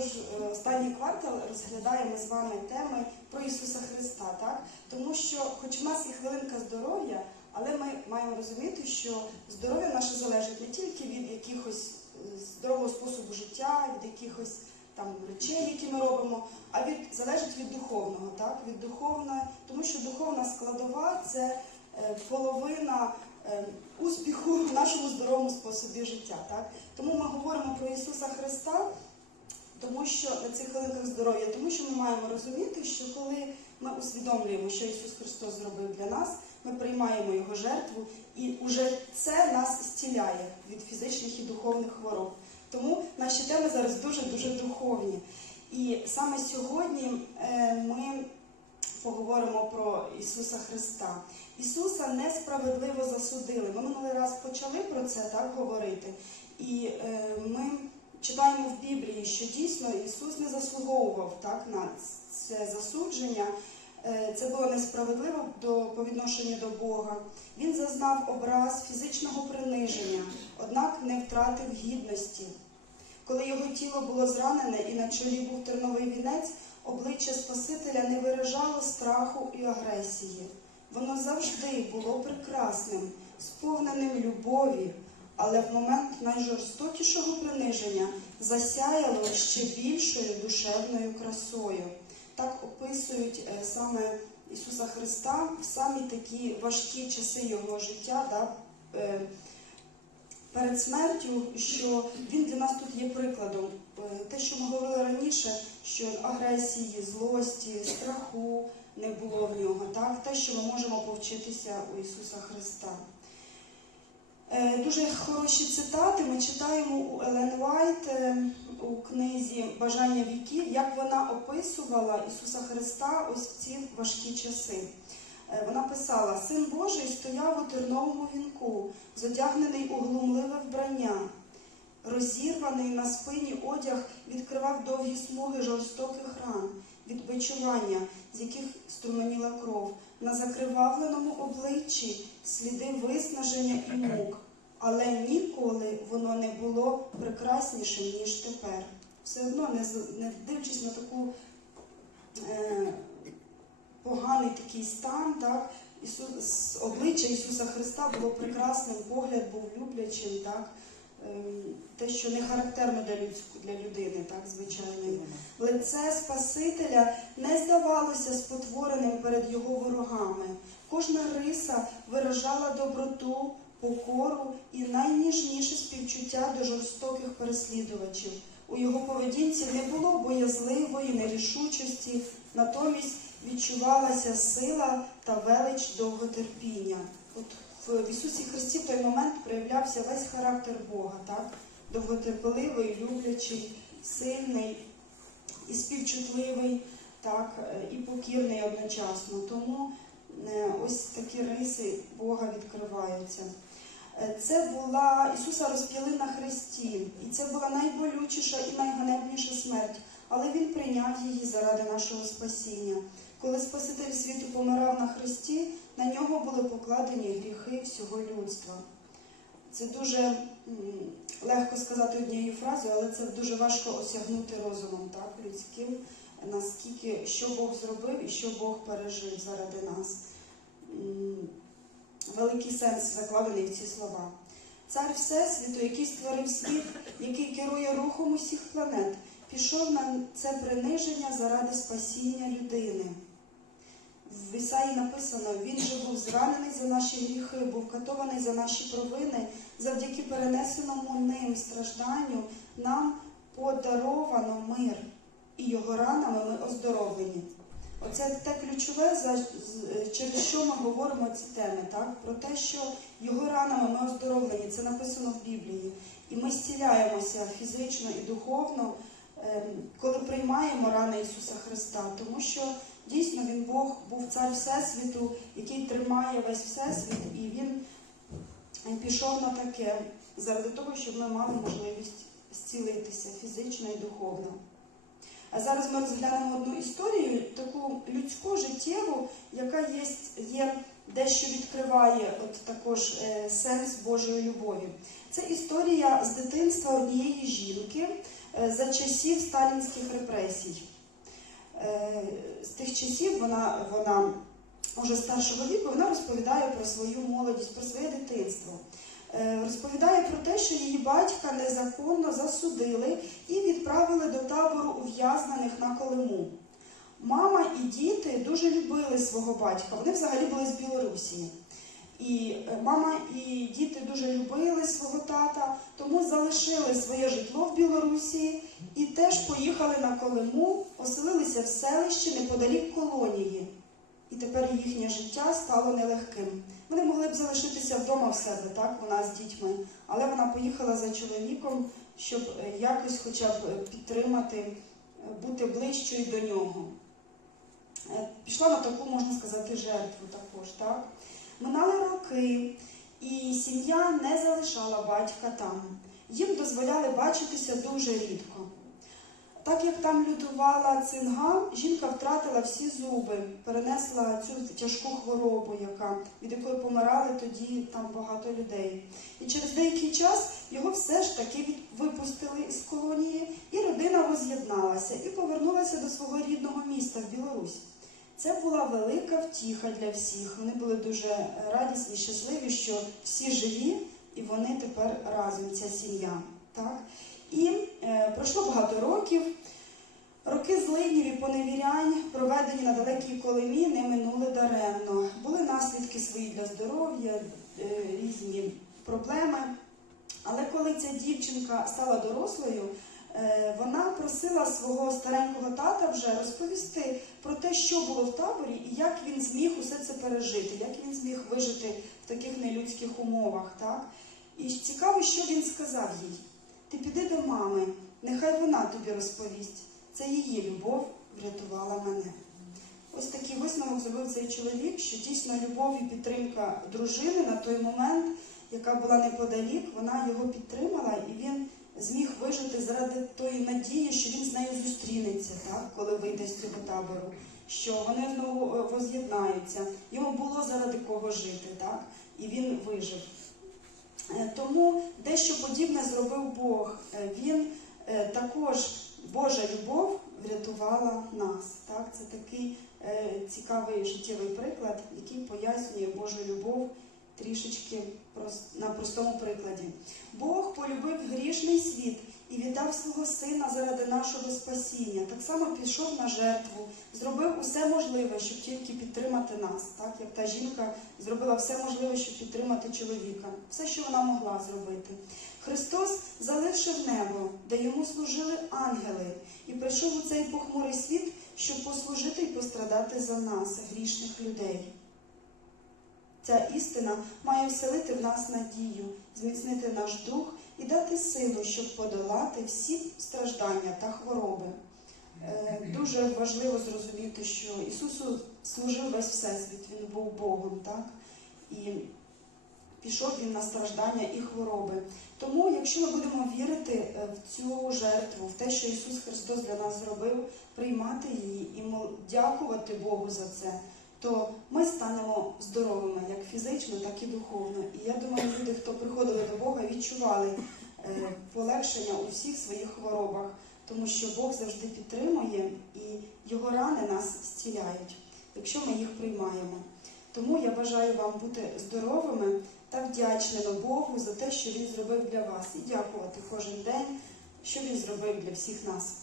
також е, останній квартал розглядаємо з вами теми про Ісуса Христа, так? Тому що, хоч в нас і хвилинка здоров'я, але ми маємо розуміти, що здоров'я наше залежить не тільки від якихось е, здорового способу життя, від якихось там речей, які ми робимо, а від залежить від духовного, так? Від духовної, тому що духовна складова це е, половина успіху в нашому здоровому способі життя. Так? Тому ми говоримо про Ісуса Христа, тому що на цих хвилинках здоров'я, тому що ми маємо розуміти, що коли ми усвідомлюємо, що Ісус Христос зробив для нас, ми приймаємо Його жертву, і уже це нас зціляє від фізичних і духовних хвороб. Тому наші теми зараз дуже-дуже духовні. І саме сьогодні е, ми поговоримо про Ісуса Христа. Ісуса несправедливо засудили. Ми минулий раз почали про це так говорити. І е, ми читаємо в Біблії, що дійсно Ісус не заслуговував так, на це засудження. Е, Це було несправедливо до, по відношенню до Бога. Він зазнав образ фізичного приниження, однак не втратив гідності. Коли його тіло було зранене і на чолі був терновий вінець, обличчя Спасителя не виражало страху і агресії. Воно завжди було прекрасним, сповненим любові, але в момент найжорстокішого приниження засяяло ще більшою душевною красою. Так описують е, саме Ісуса Христа в самі такі важкі часи Його життя. Да? е, перед смертю, що він для нас тут є прикладом. Е, Те, що ми говорили раніше, що агресії, злості, страху не було в нього. Так? Те, що ми можемо повчитися у Ісуса Христа. Е, Дуже хороші цитати ми читаємо у Елен Вайт е, у книзі Бажання віків, як вона описувала Ісуса Христа ось в ці важкі часи. Е, Вона писала: Син Божий стояв у терновому вінку, зодягнений у глумливе вбрання. Розірваний на спині одяг відкривав довгі смуги жорстоких ран, від з яких струменіла кров, на закривавленому обличчі сліди виснаження і мук, але ніколи воно не було прекраснішим, ніж тепер. Все одно, не, дивлячись на таку е, поганий такий стан, так, Ісус, обличчя Ісуса Христа було прекрасним, погляд був люблячим, так, те, що не характерно для, людську, для людини, так, звичайної. Лице Спасителя не здавалося спотвореним перед його ворогами. Кожна риса виражала доброту, покору і найніжніше співчуття до жорстоких переслідувачів. У його поведінці не було боязливої нерішучості, натомість відчувалася сила та велич довготерпіння. От в Ісусі Христі в той момент проявлявся весь характер Бога, так? довготерпеливий, люблячий, сильний і співчутливий, так, і покірний одночасно. Тому е, ось такі риси Бога відкриваються. Е, Це була Ісуса розп'яли на хресті, і це була найболючіша і найганебніша смерть, але Він прийняв її заради нашого спасіння. Коли Спаситель світу помирав на хресті, на нього були покладені гріхи всього людства. Це дуже легко сказати однією фразою, але це дуже важко осягнути розумом так, людським, наскільки що Бог зробив і що Бог пережив заради нас. Великий сенс закладений в ці слова. Цар Всесвіту, який створив світ, який керує рухом усіх планет, пішов на це приниження заради спасіння людини. В Ісаї написано, він же був зранений за наші гріхи, був катований за наші провини, завдяки перенесеному ним стражданню нам подаровано мир, і його ранами ми оздоровлені. Оце те ключове, через що ми говоримо ці теми, так? про те, що його ранами ми оздоровлені, це написано в Біблії. І ми зціляємося фізично і духовно, ем, коли приймаємо рани Ісуса Христа, тому що дійсно Він Бог був цар Всесвіту, який тримає весь Всесвіт, і Він пішов на таке заради того, щоб ми мали можливість зцілитися фізично і духовно. А зараз ми розглянемо одну історію, таку людську, життєву, яка є, є дещо відкриває от також е, сенс Божої любові. Це історія з дитинства однієї жінки. е, за часів сталінських репресій. Е, З тих часів вона, вона уже старшого віку, вона розповідає про свою молодість, про своє дитинство. Е, Розповідає про те, що її батька незаконно засудили і відправили до табору ув'язнених на Колиму. Мама і діти дуже любили свого батька. Вони взагалі були з Білорусі. І е, мама і діти дуже любили свого тата, тому залишили своє житло в Білорусі і теж поїхали на Колиму, оселилися в селищі неподалік колонії. І тепер їхнє життя стало нелегким. Вони могли б залишитися вдома в себе, так, вона з дітьми, але вона поїхала за чоловіком, щоб е, якось хоча б е, підтримати, бути ближчою до нього. Пішла на таку, можна сказати, жертву також. Так? Минали роки, і сім'я не залишала батька там. Їм дозволяли бачитися дуже рідко. Так як там лютувала цинга, жінка втратила всі зуби, перенесла цю тяжку хворобу, яка, від якої помирали тоді там багато людей. І через деякий час його все ж таки випустили з колонії, і родина роз'єдналася і повернулася до свого рідного міста в Білорусь. Це була велика втіха для всіх. Вони були дуже радісні, щасливі, що всі живі, і вони тепер разом, ця сім'я. Так? І е, пройшло багато років. Роки злиднів і поневірянь, проведені на далекій колемі, не минули даремно. Були наслідки свої для здоров'я, е, різні проблеми. Але коли ця дівчинка стала дорослою, вона просила свого старенького тата вже розповісти про те, що було в таборі і як він зміг усе це пережити, як він зміг вижити в таких нелюдських умовах. Так? І цікаво, що він сказав їй. Ти піди до мами, нехай вона тобі розповість. Це її любов врятувала мене. Ось такий висновок зробив цей чоловік, що дійсно любов і підтримка дружини на той момент, яка була неподалік, вона його підтримала, і він зміг вижити заради тої надії, що він з нею зустрінеться, так, коли вийде з цього табору, що вони знову е, воз'єднаються. Йому було заради кого жити, так, і він вижив. Е, Тому дещо подібне зробив Бог. Е, Він також Божа любов врятувала нас. Так? Це такий цікавий життєвий приклад, який пояснює Божу любов трішечки на простому прикладі. Бог полюбив грішний світ і віддав свого сина заради нашого спасіння. Так само пішов на жертву, зробив усе можливе, щоб тільки підтримати нас, так як та жінка зробила все можливе, щоб підтримати чоловіка, все, що вона могла зробити. Христос залишив небо, де йому служили ангели, і прийшов у цей похмурий світ, щоб послужити і пострадати за нас, грішних людей. Ця істина має вселити в нас надію, зміцнити наш дух і дати силу, щоб подолати всі страждання та хвороби. Е, Дуже важливо зрозуміти, що Ісусу служив весь Всесвіт, Він був Богом, так? І пішов він на страждання і хвороби. Тому, якщо ми будемо вірити е, в цю жертву, в те, що Ісус Христос для нас зробив, приймати її і дякувати Богу за це, то ми станемо здоровими як фізично, так і духовно. І я думаю, люди, хто приходили до Бога, відчували е, полегшення у всіх своїх хворобах, тому що Бог завжди підтримує і Його рани нас зціляють, якщо ми їх приймаємо. Тому я бажаю вам бути здоровими та вдячними Богу за те, що Він зробив для вас, і дякувати кожен день, що Він зробив для всіх нас.